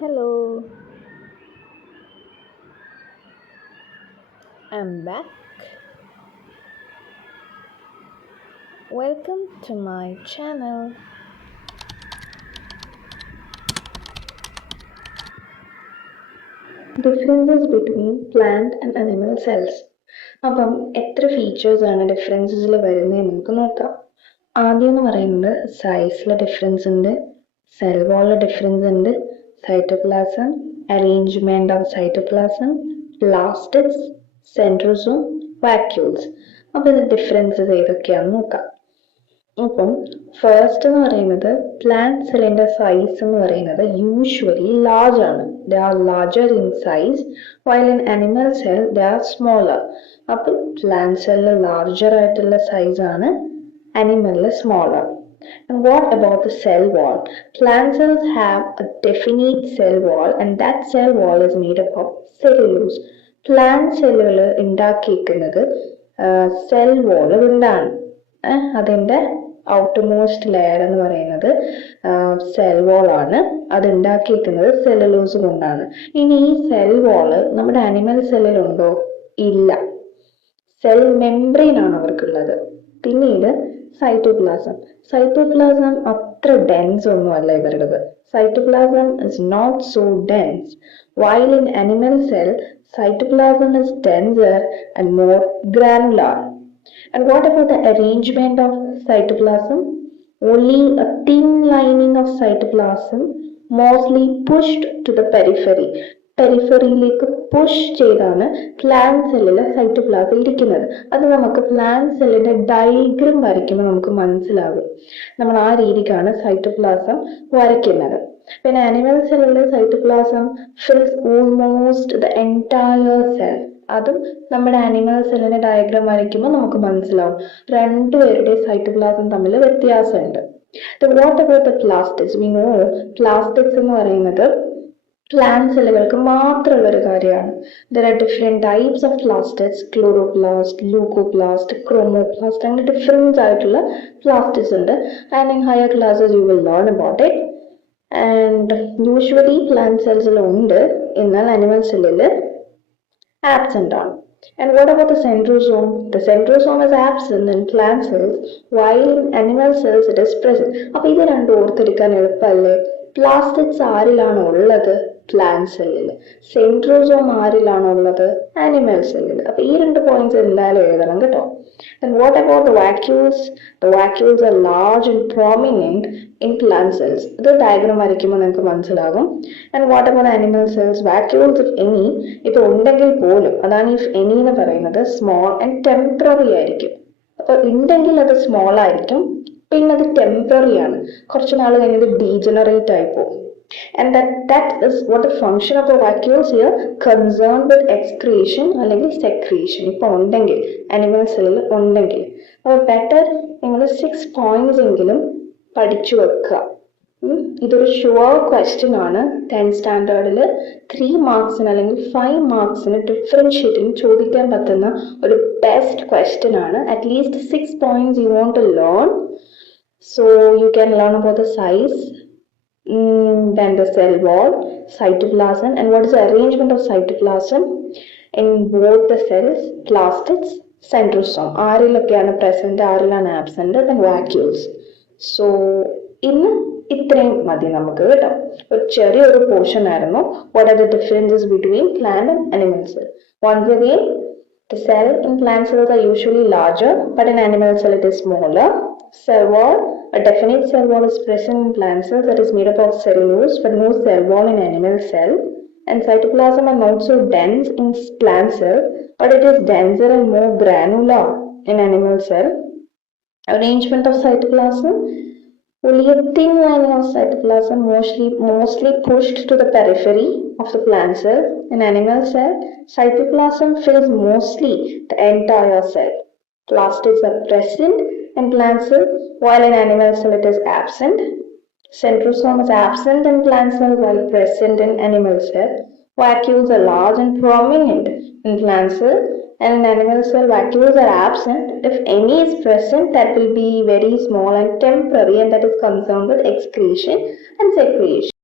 Hello, I'm back. Welcome to my channel. Differences between plant and animal cells. അപ്പം എത്ര ഫീച്ചേഴ്സ് ആണ് ഡിഫറൻസസിൽ വരുന്നത് നമുക്ക് നോക്കാം. ആദ്യം എന്ന് പറയുന്നത് സൈസിൽ ഡിഫറൻസ് ഉണ്ട്, സെൽ വാളിൽ ഡിഫറൻസ് ഉണ്ട്, cytoplasm, arrangement of cytoplasm, plastids, centrosome, vacuoles. അപ്പോൾ ഇത് ഡിഫറൻസസ് ഏതൊക്കെയാണെന്ന് നോക്കാം. അപ്പം ഫസ്റ്റ് എന്ന് പറയുന്നത് പ്ലാന്റ് സെല്ലിന്റെ സൈസ് എന്ന് പറയുന്നത് യൂഷ്വലി ലാർജ് ആണ്. They are larger in size while in animal cell they are smaller. അപ്പൊ പ്ലാന്റ് സെല്ല് ലാർജർ ആയിട്ടുള്ള സൈസ് ആണ്, അനിമലിൽ smaller. And what about the cell wall? Plant cells have a definite cell wall and that cell wall is made up of cellulose. Plant celluകൾ ഉണ്ടാക്കിയിരിക്കുന്നത് cell wall കൊണ്ടാണ്. അതിൻ്റെ outermost layer എന്ന് പറയുന്നത് cell wall ആണ്. അത് ഉണ്ടാക്കിയിരിക്കുന്നത് സെല്ലുലോസ് കൊണ്ടാണ്. ഇനി ഈ സെൽ വാള് നമ്മുടെ അനിമൽ സെല്ലിലുണ്ടോ? ഇല്ല. സെൽ മെംബ്രെയിൻ ആണ് അവർക്കുള്ളത്. പിന്നീട് സൈറ്റോപ്ലാസം അത്ര ഡെൻസ് ഒന്നുമല്ല ഇവരുടേത്. Cytoplasm is not so dense. While in animal cell cytoplasm is denser and more granular. And what about the arrangement of cytoplasm? Only a thin lining of cytoplasm, mostly pushed to the periphery. പെരിഫറിയിലേക്ക് push ചെയ്താണ് plant സെല്ലിലെ cytoplasm ഇരിക്കുന്നത്. അത് നമുക്ക് പ്ലാന്റ് സെല്ലിന്റെ ഡയഗ്രം വരയ്ക്കുമ്പോൾ നമുക്ക് മനസ്സിലാകും. നമ്മൾ ആ രീതിക്കാണ് സൈറ്റോപ്ലാസം വരയ്ക്കുന്നത്. പിന്നെ അനിമൽ സെല്ലിലെ cytoplasm fils almost the entire cell. അതും നമ്മുടെ അനിമൽ സെല്ലിന്റെ ഡയഗ്രം വരയ്ക്കുമ്പോൾ നമുക്ക് മനസ്സിലാവും. രണ്ടുപേരുടെ സൈറ്റോപ്ലാസം തമ്മിൽ വ്യത്യാസമുണ്ട്. What about the plastids? We know plastids എന്ന് പറയുന്നത് പ്ലാന്റ് സെല്ലുകൾക്ക് മാത്രമുള്ള ഒരു കാര്യമാണ്. There are different types of plastids, chloroplast, leucoplast, chromoplast, അങ്ങനെ ഡിഫറെന്റ് ആയിട്ടുള്ള പ്ലാസ്റ്റിഡ്സ് ഉണ്ട്. And in higher classes you will learn about it. And usually plant സെൽസിൽ ഉണ്ട്, എന്നാൽ അനിമൽ സെല്ലിൽ ആബ്സെന്റ് ആണ്. And what about the centrosome? The centrosome is absent in plant cells while in animal cells it is present. അപ്പോൾ ഇത് രണ്ടും ഓർത്തെടുക്കാൻ എളുപ്പമല്ലേ? പ്ലാസ്റ്റിഡ്സ് ആരിലാണ് ഉള്ളത്? പ്ലാന്റ് സെല്ലിൽ. സെൻട്രോസോം ആരിലാണ് ഉള്ളത്? ആനിമൽ സെല്ലിൽ. അപ്പൊ ഈ രണ്ട് പോയിന്റ്സ് എന്തായാലും എഴുതണം കേട്ടോ. And what about the vacuoles? The vacuoles are large and prominent in plant cells. ഇത് ഡയഗ്രം വരയ്ക്കുമ്പോൾ നിങ്ങൾക്ക് മനസ്സിലാകും. And what about animal cells? Vacuoles, if any, ഇത് ഉണ്ടെങ്കിൽ പോലും, അതാണ് if any എന്ന് പറയുന്നത്, സ്മോൾ ആൻഡ് ടെമ്പററി ആയിരിക്കും. അപ്പൊ ഉണ്ടെങ്കിൽ അത് സ്മോൾ ആയിരിക്കും, പിന്നെ അത് ടെമ്പററി ആണ്. കുറച്ച് നാൾ കഴിഞ്ഞത് ഡീജനറേറ്റ് ആയി പോകും. And that is what the function of the vacuoles here, concerned with excretion അല്ലെങ്കിൽ secretion. ഇപ്പൊ ഉണ്ടെങ്കിൽ അനിമൽ സെല്ലിൽ ഉണ്ടെങ്കിൽ അപ്പോൾ ബെറ്റർ നിങ്ങൾ 6 points എങ്കിലും പഠിച്ചു വെക്കുക. ഇതൊരു ഷുവർ ക്വസ്റ്റ്യൻ ആണ്. 10th സ്റ്റാൻഡേർഡിൽ 3 മാർക്സിന് അല്ലെങ്കിൽ 5 മാർക്സിന് ഡിഫറൻഷിയേറ്റിന് ചോദിക്കാൻ പറ്റുന്ന ഒരു ബെസ്റ്റ് ക്വസ്റ്റ്യൻ ആണ്. അറ്റ്ലീസ്റ്റ് 6 points you want to learn. So you can learn about the size, then the cell wall, cytoplasm, and what is the arrangement of cytoplasm in both the cells, plastids, centrosome. ആരിലൊക്കെയാണ് present, ആരിലാണ് absent, then vacuoles. So ഇന്ന് ഇത്രയും മതി നമുക്ക് കേട്ടോ. ഒരു ചെറിയൊരു പോർഷൻ ആയിരുന്നു. What are the differences between plant and animal cell? Once again, the cell in plant cells are usually larger, but in animal cell it is smaller. Cell wall, a definite cell wall is present in plant cells that is made up of cellulose, but no cell wall in animal cell. And cytoplasm are not so dense in plant cell, but it is denser and more granular in animal cell. Arrangement of cytoplasm, only a thin lining of cytoplasm mostly pushed to the periphery of the plant cell. In animal cell, cytoplasm fills mostly the entire cell. Plastids are present in plant cell, while in animal cell it is absent. Centrosome is absent in plant cell while present in animal cell. Vacuoles are large and prominent in plant cell, and in animal cell vacuoles are absent. If any is present, that will be very small and temporary, and that is concerned with excretion and secretion.